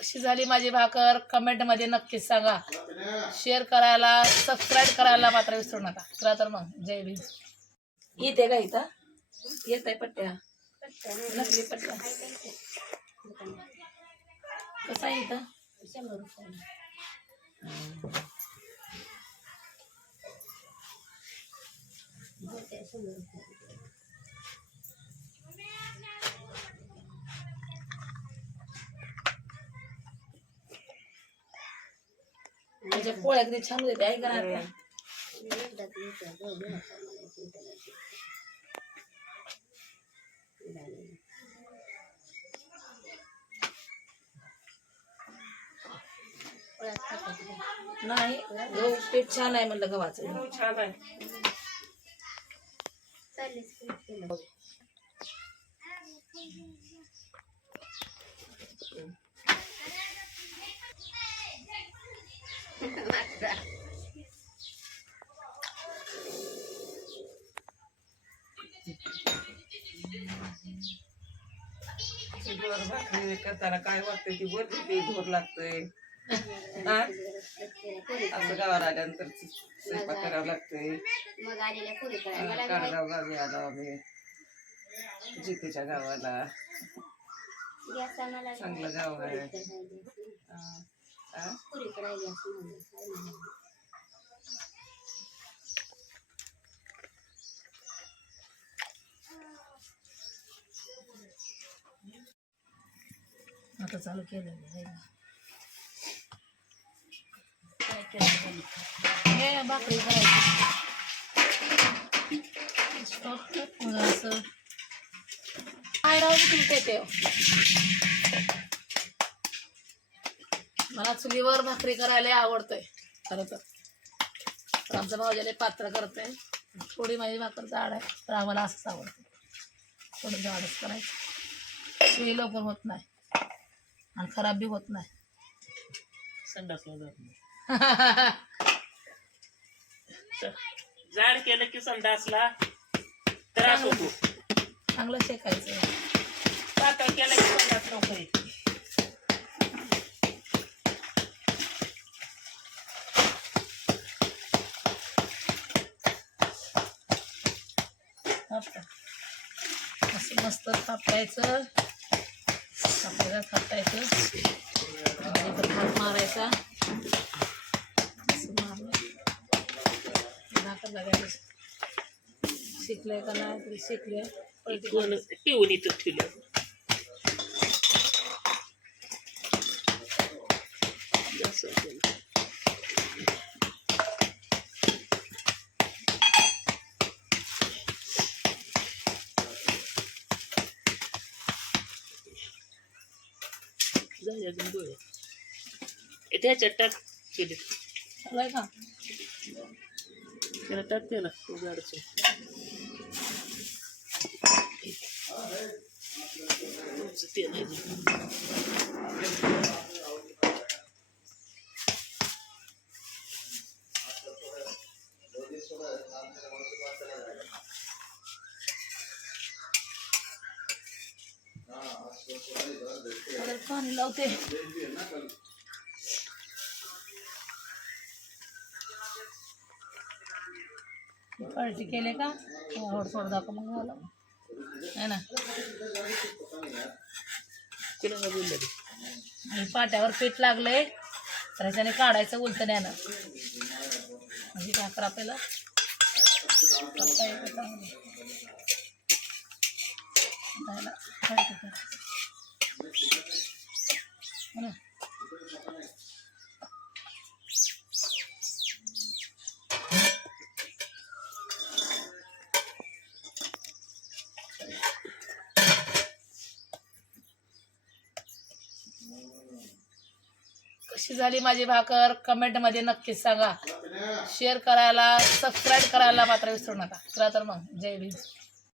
कशी झाली माझी भाकर? कमेंटमध्ये नक्कीच सांगा. शेअर करायला सबस्क्राईब करायला मात्र विसरू नका. चला तर मग. जय भीम. येते का इथं? येत आहे पट्ट्या. नकली पट्ट्या. कसं आहे इथं? त्याच्या पोळ्या किती छान होते आहे का नाही आता? नाही गहू पीठ छान आहे म्हणलं गव्हाचं छान आहे वर भाकरी करताना काय वाटतंय ती वर किती धोर लागतंय. असं गावाला आल्यानंतर स्वयंपाक करावं लागतंय. मग गावी आलो आम्ही. जितेच्या गावाला. चांगलं गाव आहे. आता चालू केलं आहे. हे भाकरी करायची. असं. काय राहू तुम्ही काय ते? मला चुलीवर भाकरी करायला आवडतंय खरं तर. आमचं भाऊजाले पात्र करतंय. थोडी माझी भाकर जाड आहे तर आम्हाला असंच आवडतं थोडं जाडच करायचं. शिळी लवकर होत नाही. आणि खराब बी होत नाही. जाड केलं की संडासला त्रास होतो. चांगलं शेकायचं. पातळ केलं की संडास लवकर येते. असं मस्त थापटायचं. थापायचं थापटायचं हात मारायचा. असं मारलं भाकर लागायचं. शिकलंय का नाही? तरी शिकले कोण पिऊन इथं ठेवलं? असं. झाले अजून गोळे ए, त्याच्यात टाक केले का? त्याला टाक त्याला उघडायचं तुमचं तेल आहे. पाणी लावते. पार्टी केले का? हो, थोडं थोडं दाखव मग झालं आहे ना? पाट्यावर पीठ लागलंय तर ह्याच्याने काढायचं उलट न्यानं म्हणजे भाकर आपल्याला करता येतं कशी झाली माझी भाकर. कमेंटमध्ये नक्कीच सांगा. शेअर करायला सबस्क्राईब करायला मात्र विसरू नका. चला तर मग. जय भीम.